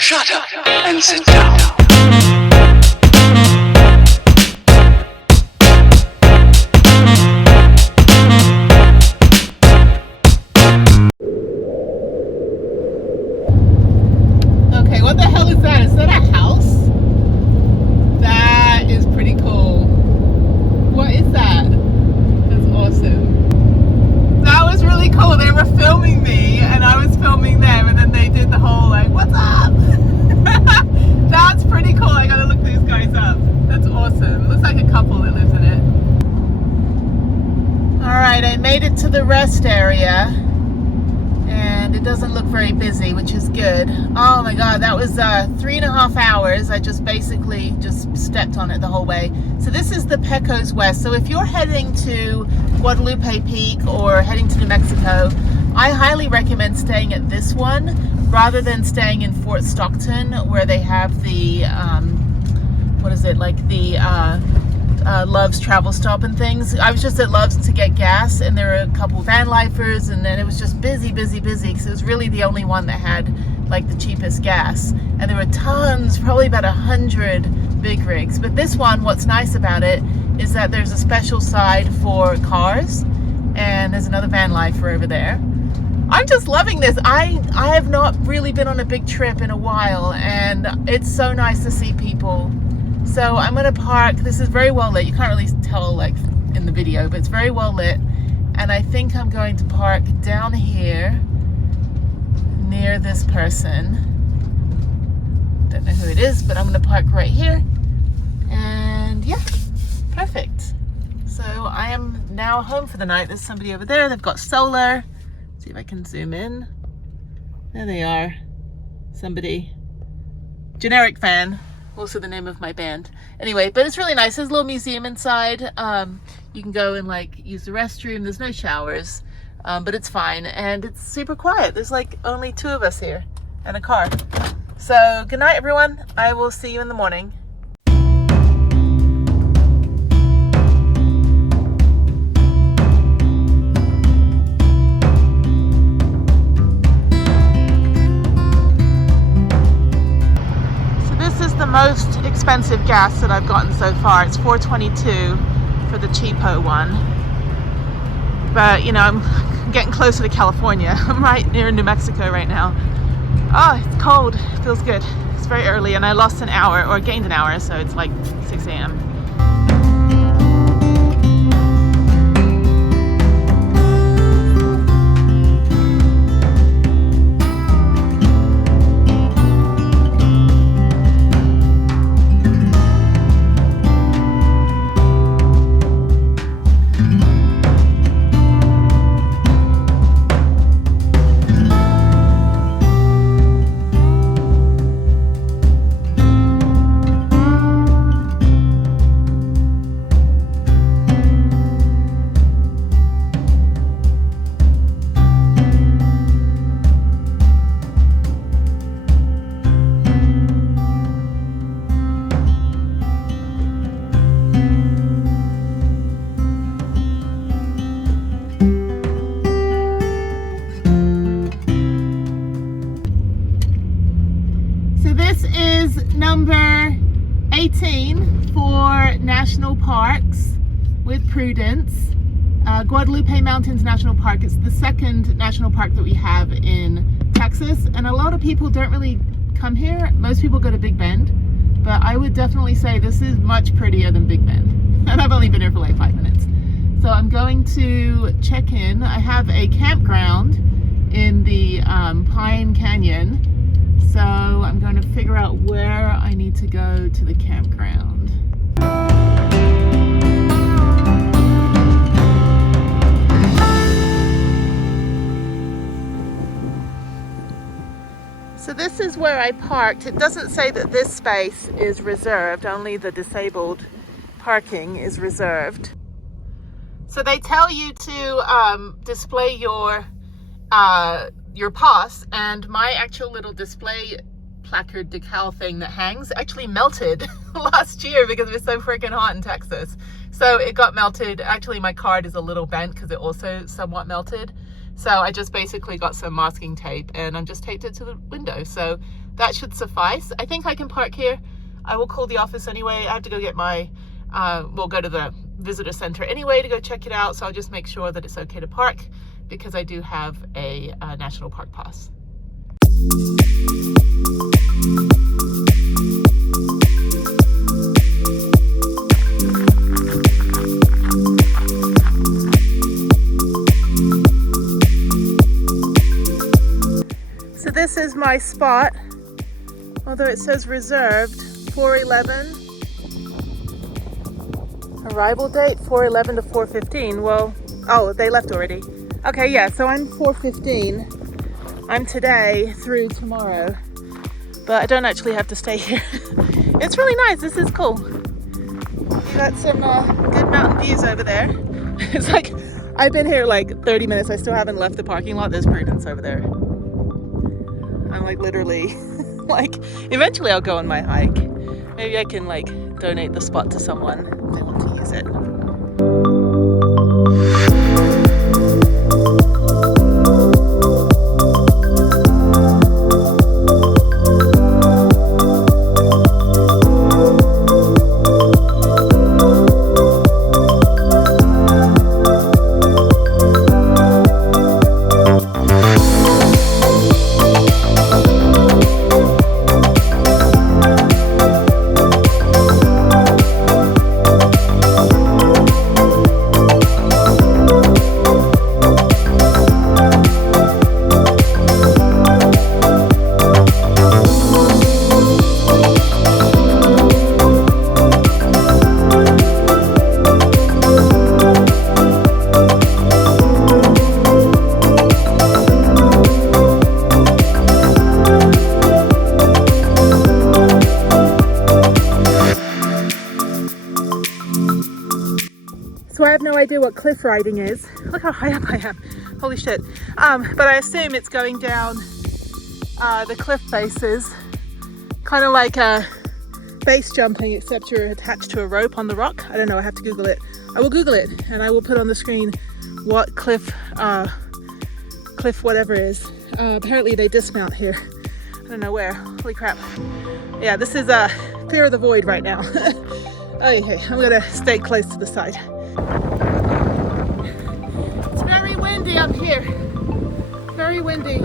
Shut up and sit down. Okay, what the hell is that? Is that a house? That is pretty cool. What is that? That's awesome. That was really cool. They were filming me and I was filming them, and then they did the whole like, what's up? That's pretty cool. I gotta look these guys up. That's awesome. It looks like a couple that lives in it. Alright, I made it to the rest area. And it doesn't look very busy, which is good. Oh my god, that was 3.5 hours. I just basically just stepped on it the whole way. So this is the Pecos West. So if you're heading to Guadalupe Peak or heading to New Mexico, I highly recommend staying at this one rather than staying in Fort Stockton, where they have the what is it, like the Love's travel stop and things. I was just at Love's to get gas, and there were a couple van lifers, and then it was just busy because it was really the only one that had like the cheapest gas, and there were tons, probably about 100 big rigs. But this one, what's nice about it is that there's a special side for cars, and there's another van lifer over there. I'm just loving this. I have not really been on a big trip in a while, and it's so nice to see people. So I'm gonna park. This is very well lit. You can't really tell like in the video, but it's very well lit. And I think I'm going to park down here near this person. Don't know who it is, but I'm gonna park right here. And yeah, perfect. So I am now home for the night. There's somebody over there. They've got solar. Let's see if I can zoom in. There they are. Somebody. Generic fan. Also the name of my band. Anyway, but it's really nice. There's a little museum inside. You can go and like use the restroom. There's no showers, but it's fine. And it's super quiet. There's like only 2 of us here and a car. So good night, everyone. I will see you in the morning. The most expensive gas that I've gotten so far. It's $4.22 for the cheapo one, but you know, I'm getting closer to California. I'm right near New Mexico right now. Oh, it's cold. It feels good. It's very early, and I lost an hour, or gained an hour, so it's like 6 a.m. Number 18 for national parks with Prudence. Guadalupe Mountain National Park. It's the second national park that we have in Texas, and a lot of people don't really come here. Most people go to Big Bend, but I would definitely say this is much prettier than Big Bend. And I've only been here for like 5 minutes. So I'm going to check in. I have a campground in the Pine Canyon. So I'm going to figure out where I need to go to the campground. So this is where I parked. It doesn't say that this space is reserved, only the disabled parking is reserved. So they tell you to display your pass, and my actual little display placard decal thing that hangs actually melted last year because it was so freaking hot in Texas. So it got melted. Actually, my card is a little bent because it also somewhat melted. So I just basically got some masking tape and I just taped it to the window. So that should suffice. I think I can park here. I will call the office anyway. I have to go get my, we'll go to the visitor center anyway to go check it out. So I'll just make sure that it's okay to park because I do have a national park pass. So this is my spot, although it says reserved, 4:11. Arrival date 4:11 to 4:15. Well, oh, they left already. Okay, yeah, so I'm 4:15. I'm today through tomorrow, but I don't actually have to stay here. It's really nice. This is cool. You got some good mountain views over there. It's like I've been here like 30 minutes. I still haven't left the parking lot. There's prudence over there. I'm like literally like eventually I'll go on my hike. Maybe I can like donate the spot to someone if they want to use it. So I have no idea what cliff riding is. Look how high up I am. Holy shit. But I assume it's going down the cliff faces, kind of like base jumping, except you're attached to a rope on the rock. I don't know, I have to Google it. I will Google it and I will put on the screen what cliff whatever is. Apparently they dismount here. I don't know where. Holy crap. Yeah, this is Fear of the Void right now. Okay, I'm gonna stay close to the side. It's very windy up here. Very windy.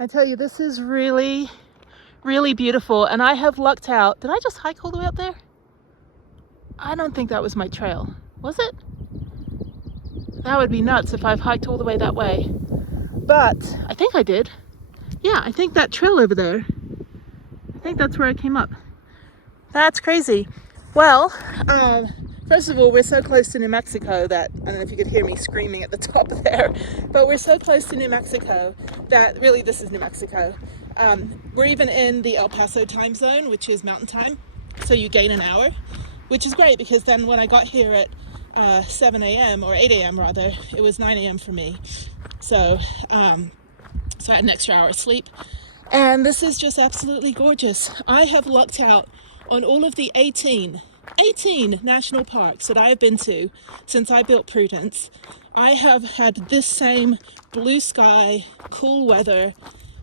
I tell you, this is really, really beautiful, and I have lucked out. Did I just hike all the way up there? I don't think that was my trail. Was it? That would be nuts if I've hiked all the way that way. But I think I did. Yeah, I think that trail over there, I think that's where I came up. That's crazy. Well, first of all, we're so close to New Mexico that, I don't know if you could hear me screaming at the top there, but we're so close to New Mexico that really this is New Mexico. We're even in the El Paso time zone, which is mountain time. So you gain an hour, which is great because then when I got here at 7 a.m. or 8 a.m. rather, it was 9 a.m. for me. So I had an extra hour of sleep. And this is just absolutely gorgeous. I have lucked out on all of the 18 national parks that I have been to since I built Prudence. I have had this same blue sky, cool weather,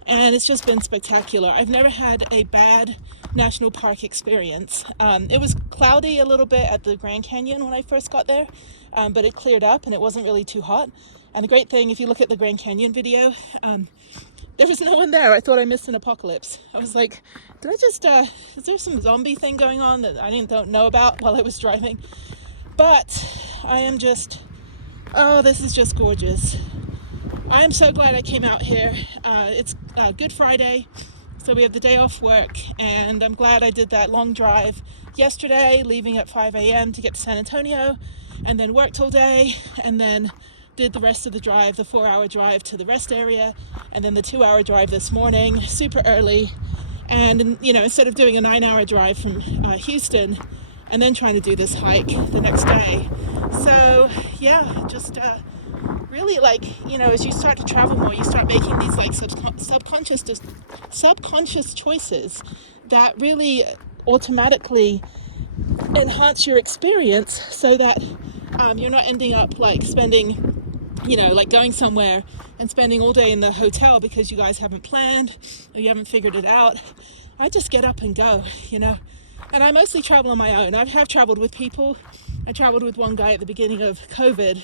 and it's just been spectacular. I've never had a bad national park experience. It was cloudy a little bit at the Grand Canyon when I first got there, but it cleared up and it wasn't really too hot. And the great thing, if you look at the Grand Canyon video, there was no one there. I thought I missed an apocalypse. I was like, did I just, is there some zombie thing going on that I don't know about while I was driving? But I am just, oh, this is just gorgeous. I'm so glad I came out here. It's Good Friday, so we have the day off work, and I'm glad I did that long drive yesterday, leaving at 5 a.m. to get to San Antonio, and then worked all day, and then did the rest of the drive, the 4-hour drive to the rest area, and then the 2-hour drive this morning, super early. And, you know, instead of doing a 9-hour drive from Houston and then trying to do this hike the next day. So, yeah, just really, like, you know, as you start to travel more, you start making these, like, subconscious choices that really automatically enhance your experience, so that you're not ending up, like, spending, you know, like going somewhere and spending all day in the hotel because you guys haven't planned or you haven't figured it out. I just get up and go, you know. And I mostly travel on my own. I have traveled with people. I traveled with one guy at the beginning of COVID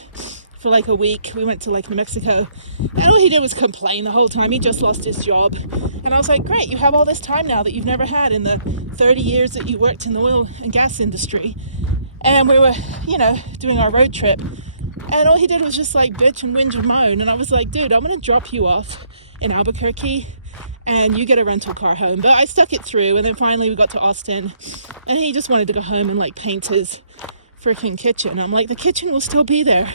for like a week. We went to like New Mexico, and all he did was complain the whole time. He just lost his job. And I was like, great, you have all this time now that you've never had in the 30 years that you worked in the oil and gas industry. And we were, you know, doing our road trip. And all he did was just like bitch and whinge and moan. And I was like, dude, I'm going to drop you off in Albuquerque and you get a rental car home. But I stuck it through. And then finally we got to Austin, and he just wanted to go home and like paint his freaking kitchen. I'm like, the kitchen will still be there.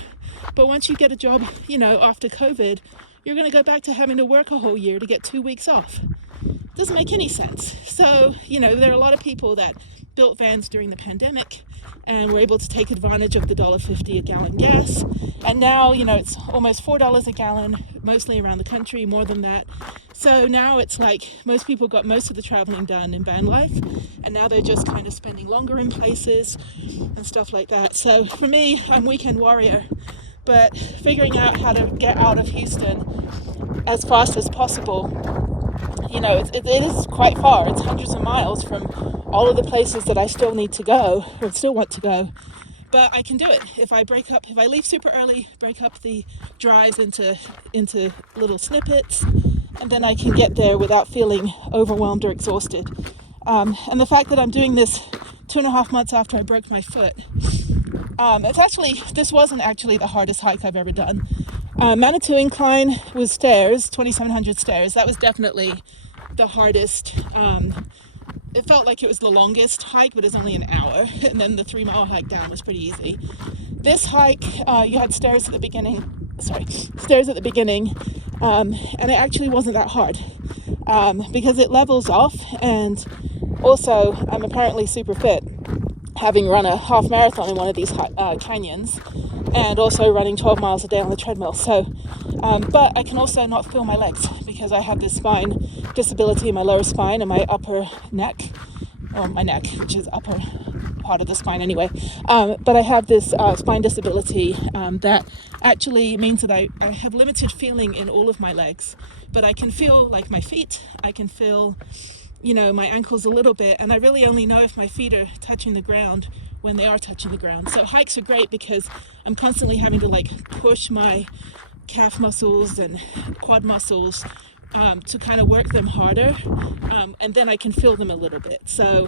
But once you get a job, you know, after COVID, you're going to go back to having to work a whole year to get 2 weeks off. Doesn't make any sense. So, you know, there are a lot of people that built vans during the pandemic and were able to take advantage of the $1.50 a gallon gas. And now, you know, it's almost $4 a gallon, mostly around the country, more than that. So now it's like most people got most of the traveling done in van life, and now they're just kind of spending longer in places and stuff like that. So for me, I'm weekend warrior, but figuring out how to get out of Houston as fast as possible. You know, it is quite far. It's hundreds of miles from all of the places that I still need to go, or still want to go. But I can do it if I leave super early, break up the drives into little snippets, and then I can get there without feeling overwhelmed or exhausted. And the fact that I'm doing this 2.5 months after I broke my foot, this wasn't actually the hardest hike I've ever done. Manitou Incline was stairs, 2,700 stairs. That was definitely the hardest. It felt like it was the longest hike, but it's only an hour. And then the 3-mile hike down was pretty easy. This hike, you had stairs at the beginning, and it actually wasn't that hard because it levels off. And also, I'm apparently super fit, having run a half marathon in one of these canyons, and also running 12 miles a day on the treadmill. So, but I can also not feel my legs because I have this spine disability in my lower spine and my upper neck, or my neck, which is upper part of the spine anyway. But I have this spine disability that actually means that I have limited feeling in all of my legs, but I can feel like my feet, I can feel, you know, my ankles a little bit, and I really only know if my feet are touching the ground when they are touching the ground. So hikes are great because I'm constantly having to like push my calf muscles and quad muscles to kind of work them harder, and then I can feel them a little bit. So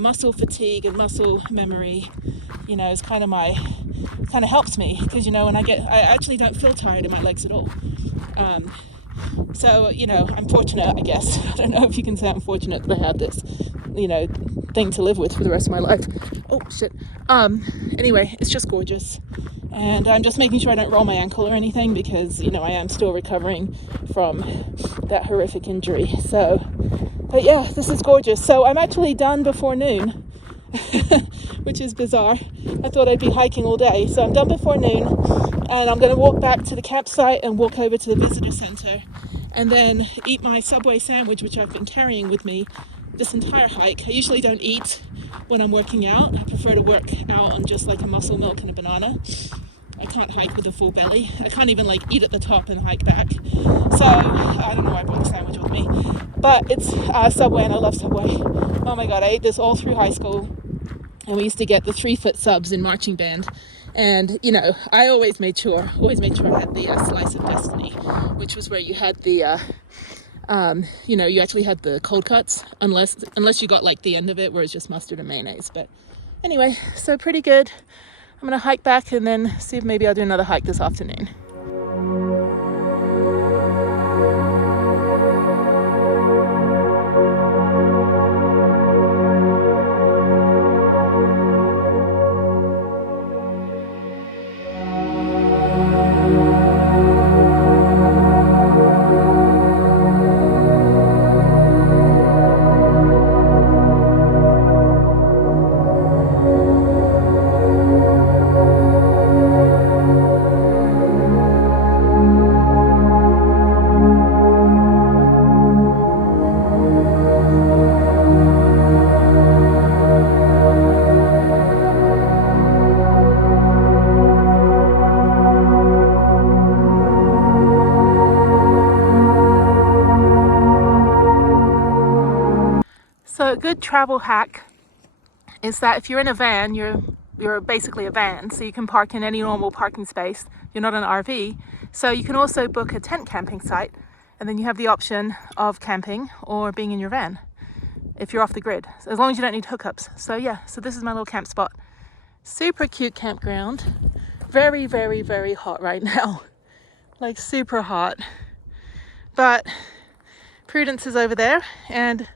muscle fatigue and muscle memory, you know, is kind of helps me, because, you know, when I actually don't feel tired in my legs at all. So, you know, I'm fortunate, I guess. I don't know if you can say I'm fortunate that I have this, you know, thing to live with for the rest of my life. Oh, shit. Anyway, it's just gorgeous. And I'm just making sure I don't roll my ankle or anything because, you know, I am still recovering from that horrific injury. So, but yeah, this is gorgeous. So I'm actually done before noon, which is bizarre. I thought I'd be hiking all day. So I'm done before noon. And I'm going to walk back to the campsite and walk over to the visitor center and then eat my Subway sandwich, which I've been carrying with me this entire hike. I usually don't eat when I'm working out. I prefer to work out on just like a muscle milk and a banana. I can't hike with a full belly. I can't even like eat at the top and hike back. So I don't know why I brought a sandwich with me, but it's Subway and I love Subway. Oh my God, I ate this all through high school, and we used to get the 3-foot subs in marching band. And you know, I always made sure I had the slice of destiny, which was where you had the you know, you actually had the cold cuts, unless you got like the end of it where it's just mustard and mayonnaise. But anyway, so pretty good. I'm gonna hike back and then see if maybe I'll do another hike this afternoon. So a good travel hack is that if you're in a van, you're basically a van, so you can park in any normal parking space. You're not an RV, so you can also book a tent camping site, and then you have the option of camping or being in your van if you're off the grid, as long as you don't need hookups. So yeah, so this is my little camp spot. Super cute campground. Very, very, very hot right now. Like super hot. But Prudence is over there, and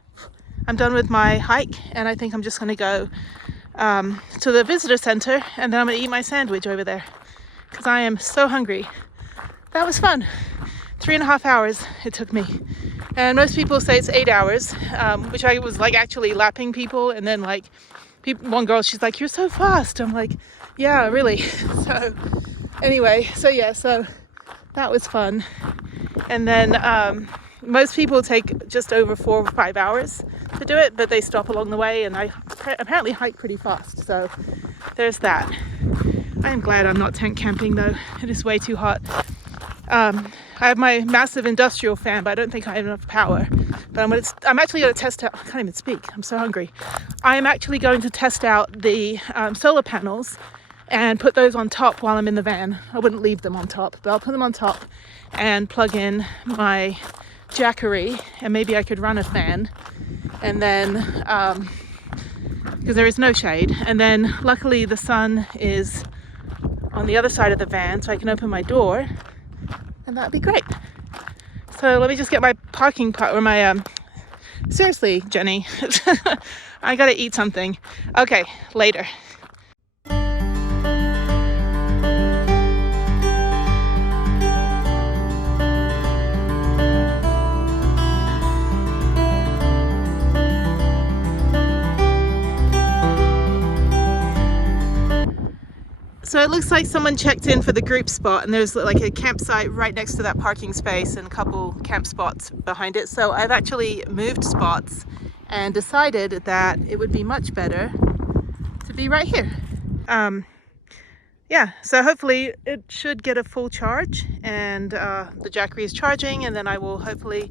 I'm done with my hike, and I think I'm just going to go to the visitor center, and then I'm going to eat my sandwich over there because I am so hungry. That was fun. 3.5 hours it took me, and most people say it's 8 hours, which I was like actually lapping people, and then like one girl, she's like, "You're so fast." I'm like, "Yeah, really." So anyway, so yeah, so that was fun. And then most people take just over 4 or 5 hours to do it, but they stop along the way, and I apparently hike pretty fast, so there's that. I am glad I'm not tent camping though. It is way too hot. I have my massive industrial fan, but I don't think I have enough power. But I'm actually going to test out, I can't even speak, I'm so hungry. I am actually going to test out the solar panels and put those on top while I'm in the van. I wouldn't leave them on top, but I'll put them on top and plug in my Jackery, and maybe I could run a fan, and then because there is no shade, and then luckily the sun is on the other side of the van, so I can open my door, and that'd be great. So let me just get my parking part, or my seriously, Jenny, I gotta eat something. Okay, later. So it looks like someone checked in for the group spot, and there's like a campsite right next to that parking space and a couple camp spots behind it. So I've actually moved spots and decided that it would be much better to be right here. Yeah, so hopefully it should get a full charge, and the Jackery is charging, and then I will hopefully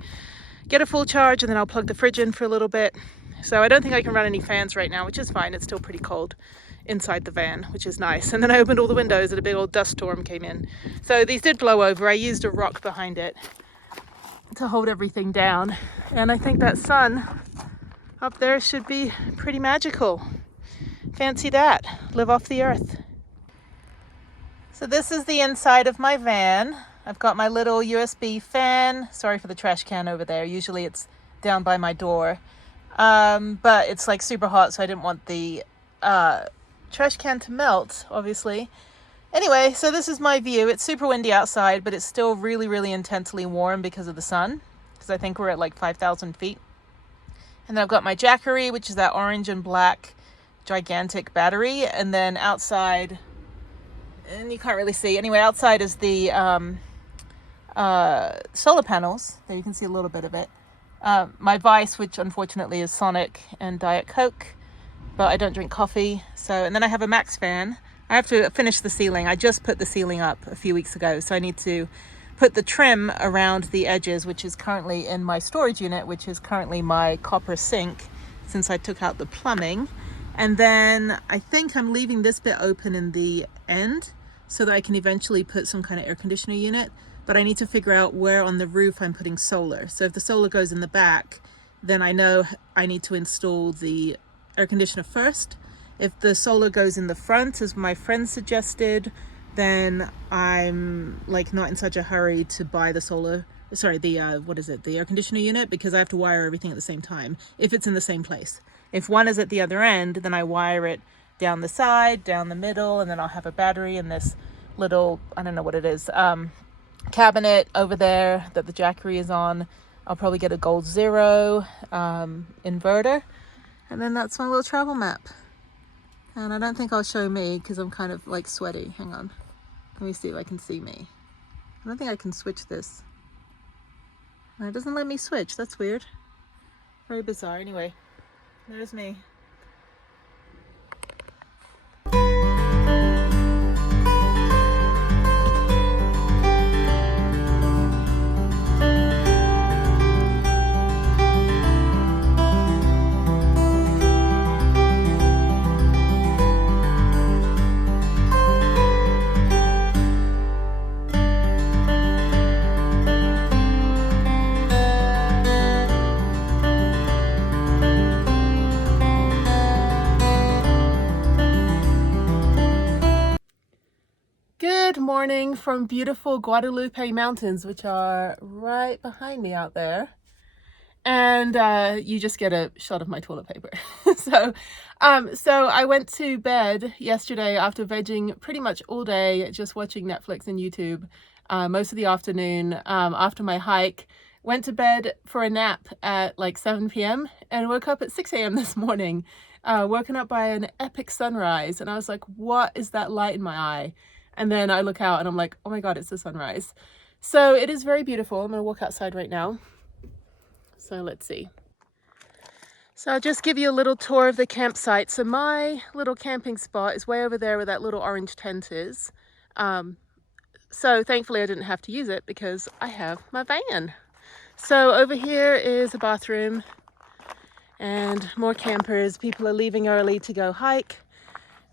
get a full charge, and then I'll plug the fridge in for a little bit. So I don't think I can run any fans right now, which is fine. It's still pretty cold inside the van, which is nice. And then I opened all the windows and a big old dust storm came in. So these did blow over. I used a rock behind it to hold everything down. And I think that sun up there should be pretty magical. Fancy that. Live off the earth. So this is the inside of my van. I've got my little USB fan. Sorry for the trash can over there. Usually it's down by my door. But it's like super hot, so I didn't want the trash can to melt, obviously. Anyway, so this is my view. It's super windy outside, but it's still really, really intensely warm because of the sun, because I think we're at like 5,000 feet. And then I've got my Jackery, which is that orange and black gigantic battery. And then outside and you can't really see. Anyway, outside is the solar panels. There you can see a little bit of it. My vice, which unfortunately is Sonic and Diet Coke, but I don't drink coffee. So, and then I have a Max fan. I have to finish the ceiling. I just put the ceiling up a few weeks ago, so I need to put the trim around the edges, which is currently in my storage unit, which is currently my copper sink since I took out the plumbing. And then I think I'm leaving this bit open in the end so that I can eventually put some kind of air conditioner unit, but I need to figure out where on the roof I'm putting solar. So if the solar goes in the back, then I know I need to install the air conditioner first. If the solar goes in the front, as my friend suggested, then I'm like not in such a hurry to buy the solar, sorry, the the air conditioner unit, because I have to wire everything at the same time if it's in the same place. If one is at the other end, then I wire it down the side, down the middle, and then I'll have a battery in this little, I don't know what it is, cabinet over there that the Jackery is on. I'll probably get a Gold Zero inverter, and then that's my little travel map. And I don't think I'll show me because I'm kind of like sweaty. Hang on. Let me see if I can see me. I don't think I can switch this. And it doesn't let me switch. That's weird. Very bizarre. Anyway, there's me. Good morning from beautiful Guadalupe Mountains, which are right behind me out there. And you just get a shot of my toilet paper. So I went to bed yesterday after vegging pretty much all day, just watching Netflix and YouTube most of the afternoon after my hike. Went to bed for a nap at like 7 p.m. and woke up at 6 a.m. this morning, woken up by an epic sunrise. And I was like, what is that light in my eye? And then I look out and I'm like, oh my God, it's the sunrise. So it is very beautiful. I'm gonna walk outside right now. So let's see. So I'll just give you a little tour of the campsite. So my little camping spot is way over there where that little orange tent is. So thankfully I didn't have to use it because I have my van. So over here is a bathroom and more campers. People are leaving early to go hike.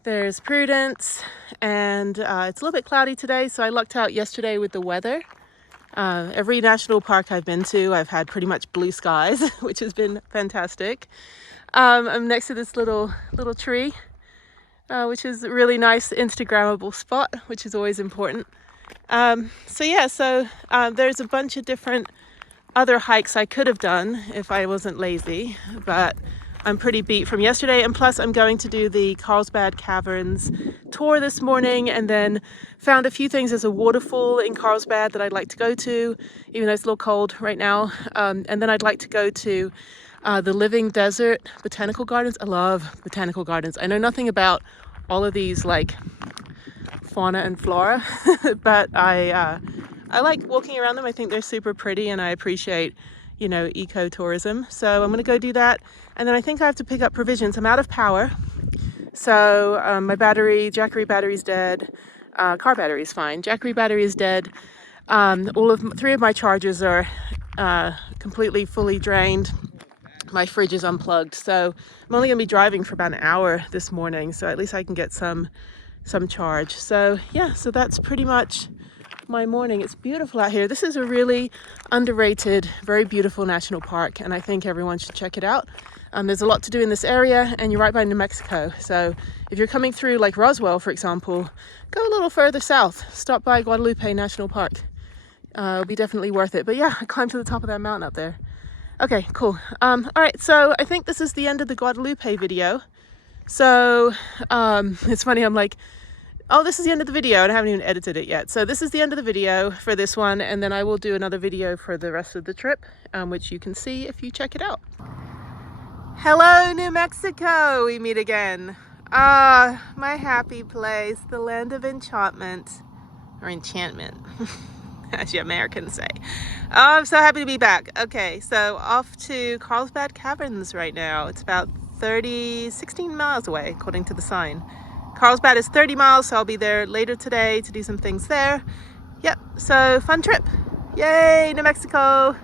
There's Prudence, and it's a little bit cloudy today, so I lucked out yesterday with the weather. Every national park I've been to, I've had pretty much blue skies, which has been fantastic. I'm next to this little tree, which is a really nice Instagrammable spot, which is always important. So there's a bunch of different other hikes I could have done if I wasn't lazy, but I'm pretty beat from yesterday, and plus I'm going to do the Carlsbad Caverns tour this morning, and then found a few things. There's a waterfall in Carlsbad that I'd like to go to, even though it's a little cold right now. And then I'd like to go to the Living Desert Botanical Gardens. I love botanical gardens. I know nothing about all of these like fauna and flora, but I like walking around them. I think they're super pretty, and I appreciate, you know, ecotourism. So I'm gonna go do that. And then I think I have to pick up provisions. I'm out of power. So my Jackery battery's dead. Car battery's fine. Jackery battery is dead. Three of my chargers are completely fully drained. My fridge is unplugged. So I'm only gonna be driving for about an hour this morning. So at least I can get some charge. So yeah, so that's pretty much my morning. It's beautiful out here. This is a really underrated, very beautiful national park, and I think everyone should check it out. There's a lot to do in this area, and you're right by New Mexico. So if you're coming through like Roswell, for example, go a little further south. Stop by Guadalupe National Park. It'll be definitely worth it. But yeah, I climbed to the top of that mountain up there. Okay, cool. All right, so I think this is the end of the Guadalupe video. So it's funny, I'm like, oh, this is the end of the video, and I haven't even edited it yet. So this is the end of the video for this one, and then I will do another video for the rest of the trip, which you can see if you check it out. Hello, New Mexico! We meet again. Ah, my happy place, the land of enchantment, or enchantment, as you Americans say. Oh, I'm so happy to be back. Okay, so off to Carlsbad Caverns right now. It's about 16 miles away, according to the sign. Carlsbad is 30 miles, so I'll be there later today to do some things there. Yep, so fun trip. Yay, New Mexico.